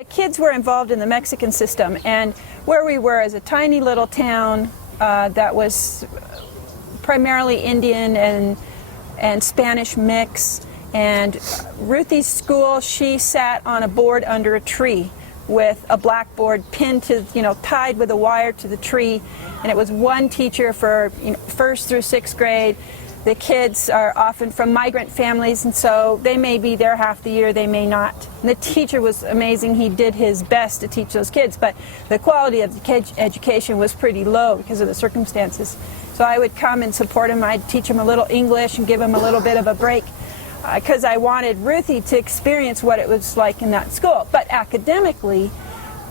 The kids were involved in the Mexican system, and where we were as a tiny little town that was primarily Indian and Spanish mix, and Ruthie's school, she sat on a board under a tree with a blackboard pinned to, tied with a wire to the tree, and it was one teacher for first through sixth grade. The kids are often from migrant families, and so they may be there half the year, they may not. And the teacher was amazing. He did his best to teach those kids, but the quality of the education was pretty low because of the circumstances. So I would come and support him. I'd teach him a little English and give him a little bit of a break because I wanted Ruthie to experience what it was like in that school. But academically,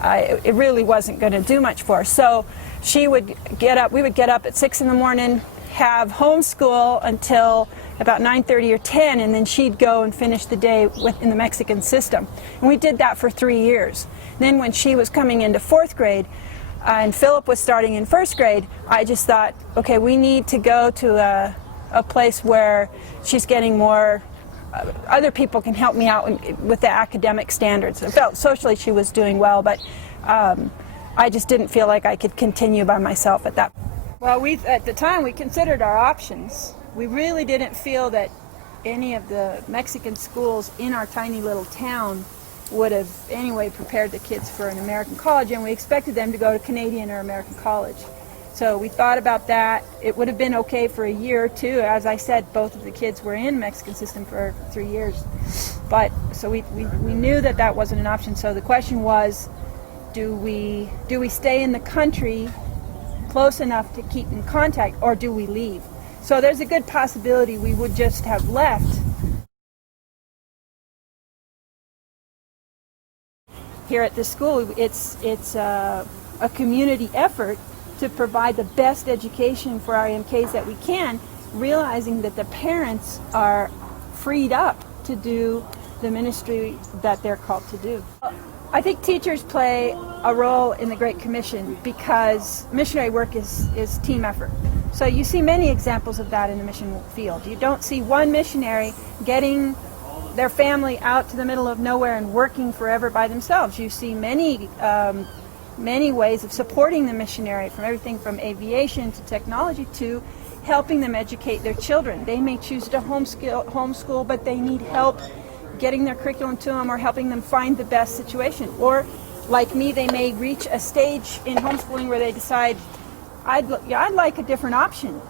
it really wasn't going to do much for her. So she would get up, we would get up at 6 in the morning, have homeschool until about 9:30 or 10, and then she'd go and finish the day in the Mexican system. And we did that for 3 years. Then when she was coming into 4th grade and Philip was starting in 1st grade, I just thought, okay, we need to go to a place where she's getting more, other people can help me out with the academic standards. I felt socially she was doing well, but I just didn't feel like I could continue by myself at that point. Well, at the time, we considered our options. We really didn't feel that any of the Mexican schools in our tiny little town would have anyway prepared the kids for an American college, and we expected them to go to Canadian or American college. So we thought about that. It would have been okay for a year or two. As I said, both of the kids were in the Mexican system for 3 years. But so we knew that that wasn't an option. So the question was, do we stay in the country close enough to keep in contact, or do we leave? So there's a good possibility we would just have left. Here at the school, it's a community effort to provide the best education for our MKs that we can, realizing that the parents are freed up to do the ministry that they're called to do. I think teachers play a role in the Great Commission because missionary work is team effort. So you see many examples of that in the mission field. You don't see one missionary getting their family out to the middle of nowhere and working forever by themselves. You see many ways of supporting the missionary, from everything from aviation to technology to helping them educate their children. They may choose to homeschool, but they need help getting their curriculum to them or helping them find the best situation. Or like me, they may reach a stage in homeschooling where they decide, I'd like a different option.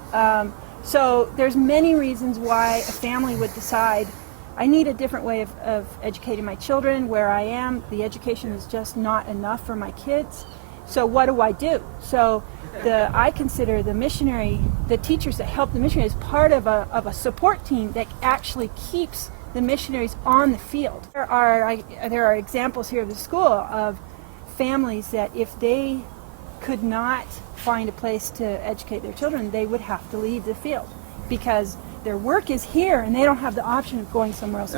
So there's many reasons why a family would decide, I need a different way of educating my children. Where I am, the education is just not enough for my kids. So what do I do? So I consider the teachers that help the missionaries part of a support team that actually keeps the missionaries on the field. There are examples here at the school of families that if they could not find a place to educate their children, they would have to leave the field because their work is here and they don't have the option of going somewhere else.